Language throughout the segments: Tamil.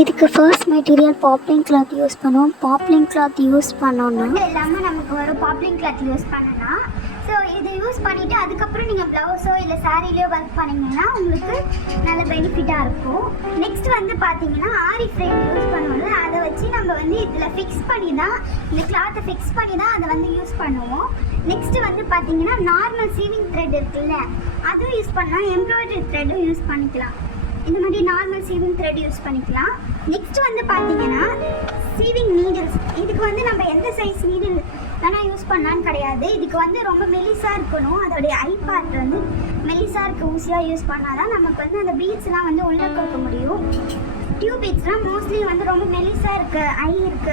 இதுக்கு first material poplin cloth use பண்ணுவோம். பாப்லிங் கிளாத் யூஸ் பண்ணோன்னா இல்லாமல் நமக்கு வரும். பாப்ளிங் கிளாத் யூஸ் பண்ணலாம் ஸோ இது யூஸ் பண்ணிவிட்டு அதுக்கப்புறம் நீங்கள் ப்ளவுஸோ இல்லை சாரீலையோ ஒர்க் பண்ணீங்கன்னா உங்களுக்கு நல்ல பெனிஃபிட்டாக இருக்கும். நெக்ஸ்ட் வந்து பார்த்தீங்கன்னா ஆரி ஃப்ரேம் யூஸ் பண்ணுவோம்ல அதை வச்சு நம்ம வந்து இதில் ஃபிக்ஸ் பண்ணி தான் இந்த கிளாத்தை ஃபிக்ஸ் பண்ணி தான் அதை வந்து யூஸ் பண்ணுவோம். நெக்ஸ்ட் வந்து பார்த்தீங்கன்னா நார்மல் சீவிங் த்ரெட் இருக்குல்ல அதுவும் யூஸ் பண்ணலாம். எம்ப்ராய்டரி த்ரெட்டும் யூஸ் பண்ணிக்கலாம். இந்த மாதிரி நார்மல் சீவிங் த்ரெட் யூஸ் பண்ணிக்கலாம். நெக்ஸ்ட் வந்து பார்த்தீங்கன்னா சீவிங் நீடில்ஸ் இதுக்கு வந்து நம்ம எந்த சைஸ் நீடில் வேணால் யூஸ் பண்ணலான்னு கிடையாது. இதுக்கு வந்து ரொம்ப மெலிசாக இருக்கணும். அதோடைய ஐ பார்ட் வந்து மெலிசாக இருக்க ஊசியாக யூஸ் பண்ணால் தான் நமக்கு வந்து அந்த பீட்ஸ்லாம் வந்து உள்ளே கொடுக்க முடியும். டியூப் பீட்ஸ்லாம் மோஸ்ட்லி வந்து ரொம்ப மெலிசாக இருக்க ஐ இருக்க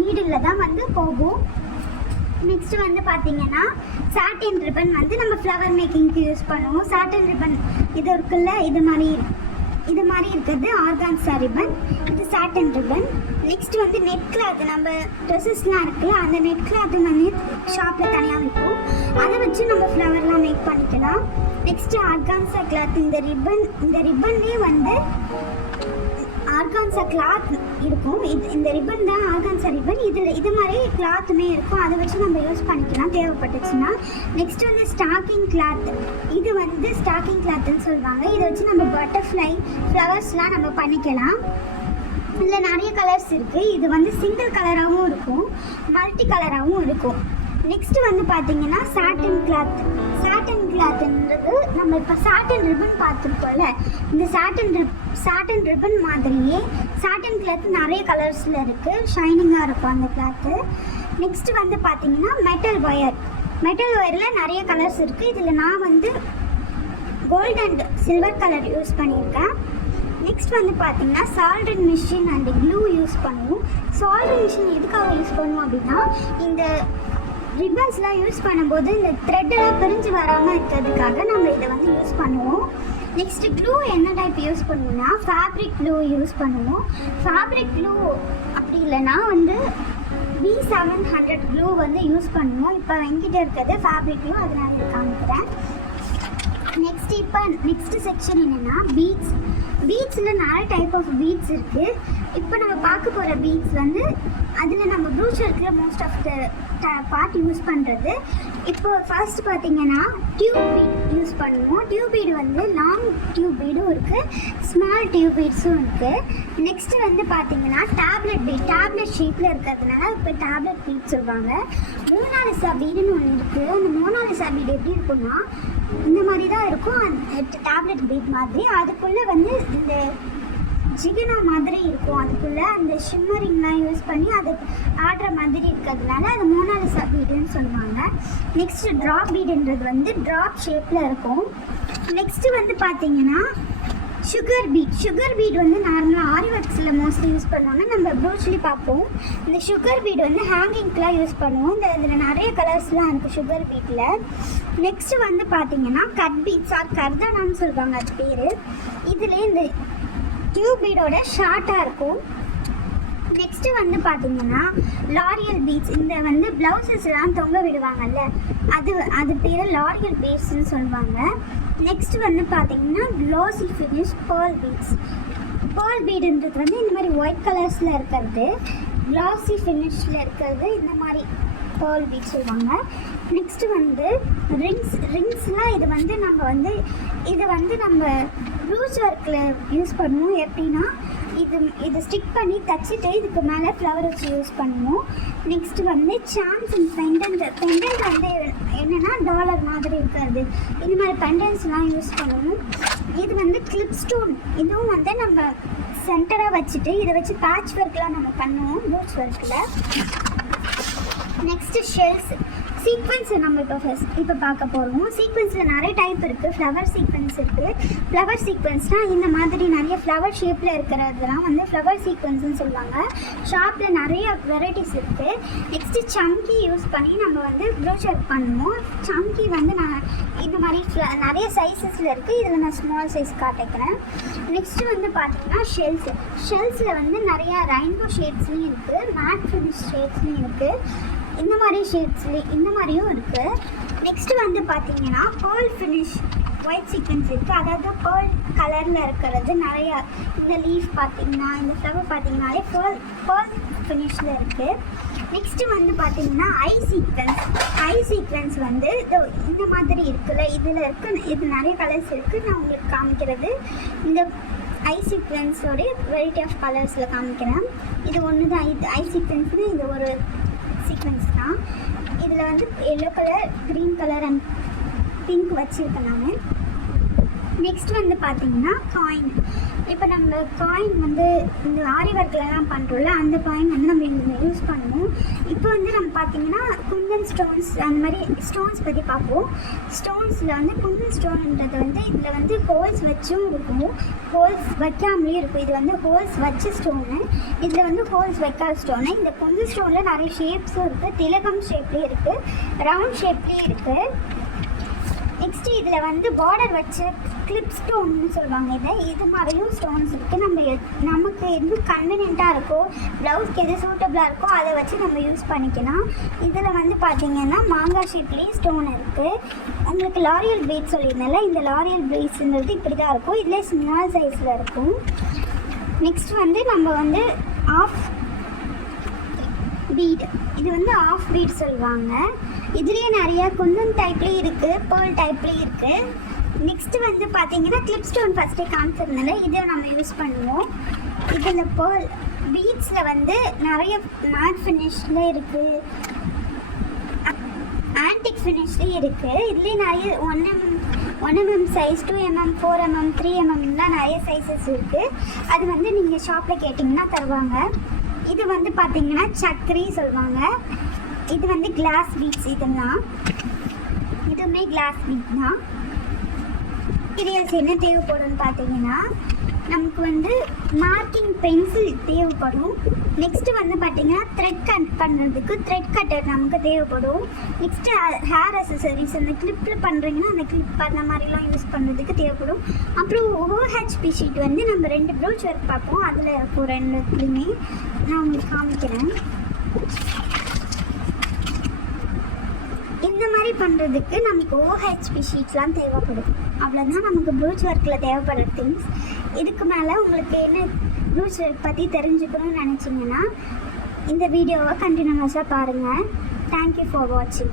நீடில் தான் வந்து போகும். நெக்ஸ்ட் வந்து பார்த்தீங்கன்னா சாட்டின் ரிப்பன் வந்து நம்ம ஃப்ளவர் மேக்கிங்க்கு யூஸ் பண்ணுவோம். சாட்டின் ரிப்பன் இது இருக்குல்ல இது மாதிரி இது மாதிரி இருக்கிறது ஆர்கான்சா ரிப்பன் இது சாட்டன் ரிப்பன் நெக்ஸ்ட் வந்து நெட் கிளாத் நம்ம ட்ரெஸ்ஸஸ்லாம் இருக்குல்ல அந்த நெட் கிளாத் வந்து ஷாப்பில் தனியாக விற்கும் அதை வச்சு நம்ம ஃப்ளவர்லாம் மேக் பண்ணிக்கலாம். நெக்ஸ்ட் ஆர்கான்சா கிளாத் இந்த ரிப்பன் இந்த ரிப்பன்லேயே வந்து ஆர்கான்சா கிளாத் இருக்கும். இது இந்த ரிப்பன் தான் ஆர்கான்சா ரிப்பன் இதில் இது மாதிரி கிளாத்துமே இருக்கும். அதை வச்சு நம்ம யூஸ் பண்ணிக்கலாம். தேவைப்பட்டுச்சுன்னா நெக்ஸ்ட் வந்து ஸ்டாக்கிங் கிளாத் இது வந்து ஸ்டாக்கிங் கிளாத்துன்னு சொல்லுவாங்க. இதை வச்சு நம்ம பட்டர்ஃப்ளை ஃப்ளவர்ஸ்லாம் நம்ம பண்ணிக்கலாம். இதில் நிறைய கலர்ஸ் இருக்குது இது வந்து சிங்கிள் கலராகவும் இருக்கும். மல்டி கலராகவும் இருக்கும். நெக்ஸ்ட் வந்து பார்த்தீங்கன்னா சாட்டன் கிளாத் சாட்டன் கிளாத்ன்றது நம்ம இப்போ சாட்டன் ரிப்பன் பார்த்துருக்கோம்ல இந்த சாட்டன் ரிப் சாட்டன் ரிப்பன் மாதிரியே சாட்டன் கிளாத் நிறைய கலர்ஸில் இருக்குது ஷைனிங்காக இருக்கும் அந்த கிளாத்து நெக்ஸ்ட்டு வந்து பார்த்தீங்கன்னா மெட்டல் ஒயர் மெட்டல் ஒயரில் நிறைய கலர்ஸ் இருக்குது இதில் நான் வந்து gold and silver colour use பண்ணியிருக்கேன். நெக்ஸ்ட் வந்து பார்த்தீங்கன்னா சால்டன் மிஷின் அண்ட் க்ளூ யூஸ் பண்ணுவோம். சால்டன் மிஷின் எதுக்காக யூஸ் பண்ணுவோம் அப்படின்னா இந்த ரிப்பன்ஸ்லாம் யூஸ் பண்ணும்போது இந்த த்ரெட்டெல்லாம் பிரிஞ்சு வராமல் இருக்கிறதுக்காக நம்ம இதை வந்து யூஸ் பண்ணுவோம். நெக்ஸ்ட் க்ளூ என்ன டைப் யூஸ் பண்ணுவோம்னா ஃபேப்ரிக் க்ளூ யூஸ் பண்ணுவோம். ஃபேப்ரிக் க்ளூ அப்படி இல்லைன்னா வந்து பி செவன் ஹண்ட்ரட் க்ளூ வந்து யூஸ் பண்ணுவோம். இப்போ என்கிட்ட இருக்கிறது ஃபேப்ரிக் க்ளூ அதை நான் காமிக்கிறேன். நெக்ஸ்ட் இப்போ நெக்ஸ்ட் செக்ஷன் என்னென்னா பீட்ஸ் பீட்ஸில் நிறைய டைப் ஆஃப் பீட்ஸ் இருக்குது இப்போ நம்ம பார்க்க போகிற பீட்ஸ் வந்து அதில் நம்ம ப்ளூச் இருக்கிற most of the part use பண்ணுறது இப்போ ஃபர்ஸ்ட் பார்த்தீங்கன்னா டியூப் பீட் யூஸ் பண்ணுவோம். டியூப் பீடு வந்து லாங் டியூப் பீடும் இருக்குது ஸ்மால் டியூப் பீட்ஸும் இருக்குது நெக்ஸ்ட் வந்து பார்த்தீங்கன்னா டேப்லெட் பீட் டேப்லெட் ஷேப்பில் இருக்கிறதுனால இப்போ டேப்லெட் பீட் சொல்லுவாங்க. மோனாலிசா பீடுன்னு ஒன்று இருக்குது அந்த மோனாலிசா பீடு எப்படி இருக்கும்னா இந்த மாதிரி தான் இருக்கும் டேப்லெட் பீட் மாதிரி. அதுக்குள்ளே வந்து இந்த ஜிகினா மாதிரி இருக்கும். அதுக்குள்ளே அந்த ஷிம்மரிங்லாம் யூஸ் பண்ணி அது ஆடுற மாதிரி இருக்கிறதுனால அது மோனாலிசா பீடுன்னு சொல்லுவாங்க. நெக்ஸ்ட் ட்ராப் பீடுன்றது வந்து ட்ராப் ஷேப்பில் இருக்கும். நெக்ஸ்ட் வந்து பார்த்தீங்கன்னா சுகர் பீட் சுகர் பீட் வந்து நார்மலாக ஆரி ஒர்க்ஸில் மோஸ்ட்லி யூஸ் பண்ணுவாங்க. நம்ம ப்ரூச்லி பார்ப்போம். இந்த சுகர் பீட் வந்து ஹேங்கிங்க்கெலாம் யூஸ் பண்ணுவோம். இந்த இதில் நிறைய கலர்ஸ்லாம் இருக்குது சுகர் பீட்டில் நெக்ஸ்ட் வந்து பார்த்தீங்கன்னா கட் பீட்ஸ் ஆர் கர்தானான்னு சொல்லுவாங்க அது பேர். இதுலேயே இந்த டியூப் பீடோட ஷார்ட்டாக இருக்கும். நெக்ஸ்ட் வந்து பார்த்தீங்கன்னா லாரியல் பீட்ஸ் இந்த வந்து பிளவுசஸ்லாம் தொங்க விடுவாங்கல்ல அது அது பேர் லாரியல் பீட்ஸ்னு சொல்லுவாங்க. நெக்ஸ்ட் வந்து பார்த்தீங்கன்னா glossy finish pearl beads pearl பீடுன்றது வந்து இந்த மாதிரி ஒயிட் கலர்ஸில் இருக்கிறது க்ளாசி ஃபினிஷில் இருக்கிறது இந்த மாதிரி பேர்ல் பீச் சொல்லுவாங்க. நெக்ஸ்ட் வந்து ரிங்ஸ் ரிங்ஸ்லாம் இது வந்து நம்ம வந்து இது வந்து நம்ம ப்ளூஸ் ஒர்க்கில் யூஸ் பண்ணுவோம். எப்படின்னா இது இது ஸ்டிக் பண்ணி தச்சுட்டு இதுக்கு மேலே ஃப்ளவர் வச்சு யூஸ் பண்ணுவோம். நெக்ஸ்ட் வந்து சாம்ஸ் அண்ட் பெண்டன்ட் பெண்டன்ட் வந்து என்னென்னா டாலர் மாதிரி இருக்கிறது. இது மாதிரி பெண்டன்ஸ்லாம் யூஸ் பண்ணுவோம். இது வந்து கிளிப் ஸ்டோன் இதுவும் வந்து நம்ம சென்டராக வச்சுட்டு இதை வச்சு பேட்ச் ஒர்க்லாம் நம்ம பண்ணுவோம் ப்ளூஸ் ஒர்க்கில் நெக்ஸ்ட் ஷெல்ஸ் சீக்வன்ஸ் நம்ம இப்போ ஃபஸ்ட் இப்போ பார்க்க போகிறோம் சீக்வன்ஸில் நிறைய டைப் இருக்குது ஃப்ளவர் சீக்வன்ஸ் இருக்குது ஃப்ளவர் சீக்வன்ஸ்னால் இந்த மாதிரி நிறைய ஃப்ளவர் ஷேப்பில் இருக்கிறதெல்லாம் வந்து ஃப்ளவர் சீக்வன்ஸ்னு சொல்லுவாங்க. ஷாப்பில் நிறைய வெரைட்டிஸ் இருக்குது நெக்ஸ்ட்டு சம்கி யூஸ் பண்ணி நம்ம வந்து ப்ரோச்சர் பண்ணுவோம். சம்கி வந்து நான் இந்த மாதிரி நிறைய சைஸஸில் இருக்குது இதில் நான் ஸ்மால் சைஸ் காட்டிக்கிறேன். நெக்ஸ்ட்டு வந்து பார்த்திங்கன்னா ஷெல்ஸ் ஷெல்ஸில் வந்து நிறையா ரெயின்போ ஷேப்ஸ்லேயும் இருக்குது மேட் ஃபினிஷ் ஷேப்ஸ்லேயும் இருக்குது இந்த மாதிரி ஷேட்ஸ்லேயும் இந்த மாதிரியும் இருக்குது நெக்ஸ்ட் வந்து பார்த்தீங்கன்னா பேர்ல் ஃபினிஷ் ஒயிட் சீக்வன்ஸ் இருக்குது அதாவது பேர்ல் கலரில் இருக்கிறது நிறையா இந்த லீஃப் பார்த்தீங்கன்னா இந்த ஃப்ளவர் பார்த்தீங்கன்னாலே பேர்ல் பேர்ல் ஃபினிஷில் இருக்குது நெக்ஸ்ட்டு வந்து பார்த்தீங்கன்னா ஐ சீக்வன்ஸ் ஐ சீக்வன்ஸ் வந்து இந்த மாதிரி இருக்குல்ல இதில் இருக்கு இது நிறைய கலர்ஸ் இருக்குது நான் உங்களுக்கு காமிக்கிறது. இந்த ஐ சீக்வன்ஸோடைய வெரைட்டி ஆஃப் கலர்ஸில் காமிக்கிறேன். இது ஒன்று தான் இது ஐ சீக்வன்ஸ்னு இது ஒரு சீக்வன்ஸ் தான். இதில் வந்து yellow colour green colour and pink வச்சுருக்கேன் நான். நெக்ஸ்ட் வந்து பார்த்தீங்கன்னா காயின் இப்போ நம்ம காயின் வந்து இந்த ஆரி ஒர்க்லலாம் பண்ணுறோம்ல அந்த காயின் வந்து நம்ம யூஸ் பண்ணுவோம். இப்போ வந்து நம்ம பார்த்தீங்கன்னா குந்தன் ஸ்டோன்ஸ் அந்த மாதிரி ஸ்டோன்ஸ் பற்றி பார்ப்போம். ஸ்டோன்ஸில் வந்து குந்தன் ஸ்டோன்ன்றது வந்து இதில் வந்து ஹோல்ஸ் வச்சும் இருக்கும். ஹோல்ஸ் வைக்காமலேயும் இருக்கும். இது வந்து ஹோல்ஸ் வச்ச ஸ்டோனு இதில் வந்து ஹோல்ஸ் வைக்காத ஸ்டோனு இந்த குந்தன் ஸ்டோனில் நிறைய ஷேப்ஸும் இருக்குது திலகம் ஷேப்லேயும் இருக்குது ரவுண்ட் ஷேப்லேயும் இருக்குது நெக்ஸ்ட் இதில் வந்து பார்டர் வச்சு கிளிப் ஸ்டோன்னு சொல்லுவாங்க இதை. இது மாதிரியும் ஸ்டோன்ஸ் இருக்குது நம்ம எத்- நமக்கு எது கன்வீனியண்ட்டாக இருக்கோ ப்ளவுஸ்க்கு எது சூட்டபிளாக இருக்கோ அதை வச்சு நம்ம யூஸ் பண்ணிக்கலாம். இதில் வந்து பார்த்தீங்கன்னா மாங்காய் ஷேப்லேயும் ஸ்டோன் இருக்குது உங்களுக்கு லாரியல் பீட் சொல்லியிருந்தால இந்த லாரியல் பீட்ஸுங்கிறது இப்படி தான் இருக்கும். இதில் ஸ்மால் சைஸில் இருக்கும். நெக்ஸ்ட் வந்து நம்ம வந்து ஆஃப் பீட் இது வந்து ஆஃப் பீட் சொல்லுவாங்க. இதுலேயே நிறைய குந்தன் டைப்லேயும் இருக்குது பேர்ல் டைப்லேயும் இருக்குது நெக்ஸ்ட் வந்து பார்த்தீங்கன்னா கிளிப் ஸ்டோன் ஃபஸ்ட்டே காமிச்சிருந்தால இதை நம்ம யூஸ் பண்ணுவோம். இதில் பேர்ல் பீட்ஸில் வந்து நிறைய மேட் ஃபினிஷில் இருக்குது ஆன்டிக் ஃபினிஷ்லேயும் இருக்குது இதுலேயே நிறைய one M one mm size two mm four mm three எம்எம்லாம் நிறைய சைஸஸ் இருக்குது அது வந்து நீங்கள் ஷாப்பில் கேட்டிங்கன்னா தருவாங்க. இது வந்து பார்த்தீங்கன்னா சக்கரி சொல்லுவாங்க. இது வந்து கிளாஸ் பீட்ஸ் இதெல்லாம். இதுவுமே கிளாஸ் பீட் தான். மெட்டீரியல்ஸ் என்ன தேவைப்படும்னு பார்த்தீங்கன்னா நமக்கு வந்து மார்க்கிங் பென்சில் தேவைப்படும். நெக்ஸ்ட்டு வந்து பார்த்தீங்கன்னா த்ரெட் கட் பண்ணுறதுக்கு த்ரெட் கட்டர் நமக்கு தேவைப்படும். நெக்ஸ்ட்டு ஹேர் அசசரிஸ் அந்த கிளிப்பில் பண்ணுறீங்கன்னா அந்த கிளிப் அந்த மாதிரிலாம் யூஸ் பண்ணுறதுக்கு தேவைப்படும். அப்புறம் ஓஹெச்பி ஷீட் வந்து நம்ம ரெண்டு ப்ரௌச் ஒர்க் பார்ப்போம். அதில் இருக்கும் ரெண்டுத்துலையுமே நான் உங்களுக்கு காமிக்கிறேன் இந்த மாதிரி பண்ணுறதுக்கு நமக்கு ஓஹெச்பி ஷீட்லாம் தேவைப்படும். அவ்வளோதான் நமக்கு ப்ரூச் ஒர்க்கில் தேவைப்படுற திங்ஸ் இதுக்கு மேலே உங்களுக்கு என்ன ப்ரூச் ஒர்க் பற்றி தெரிஞ்சுக்கணும்னு நினச்சிங்கன்னா இந்த வீடியோவை கண்டினியூஸாக பாருங்கள் தேங்க்யூ ஃபார் வாட்சிங்